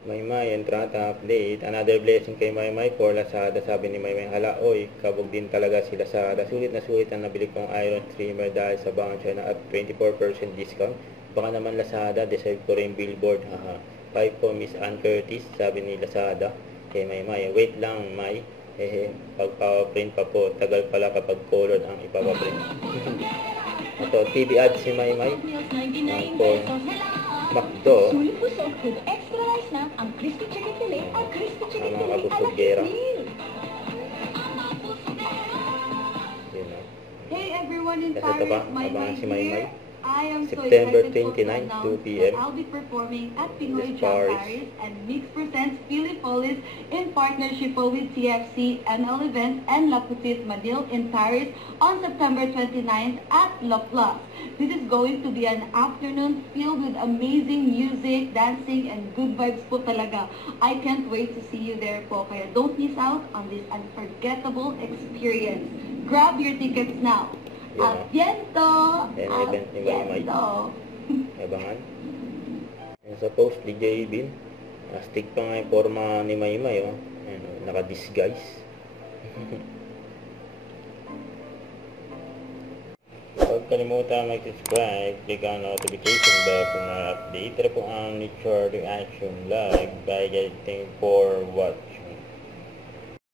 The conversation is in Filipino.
Maymay, entrata update. Another blessing kay Maymay for Lazada. Sabi ni Maymay, hala, oy, kabog din talaga si Lazada. Sulit na sulit ang nabili kong iron trimmer dahil sa voucher na at 24% discount. Baka naman Lazada, deserve ko rin billboard. Haha. 5 po Miss Ann Curtis, sabi ni Lazada kay Maymay. Wait lang, May. Pagpapaprint pa po. Tagal pala kapag colored ang ipapaprint. Ito, TV ad si Maymay. For McDo. Extra rice na ang crispy chicken fillet at crispy chicken Mga fillet kabusugera. Yun na. Hey everyone in Kasi ito pa, Paris, abangan si Maymay. I am September so excited 29, to 2 p.m. I'll be performing at Pinoy Yes, Jam Paris. Paris and Mix presents Filipolis in partnership with TFC, ML Events, and La Petite Manille in Paris on September 29th at La Place. This is going to be an afternoon filled with amazing music, dancing, and good vibes po talaga. I can't wait to see you there po. Kaya don't miss out on this unforgettable experience. Grab your tickets now. Yeah. Asiento! Yan ang event ni Maymay. Abangan. And supposedly, J. Bin. Astig pa nga yung forma ni Maymay. Oh. Ayan, oh, naka-disguise. Huwag kalimutan mag-subscribe, click ang notification bell kung na-update. Tara po ang Nature Reaction Live by getting for watch.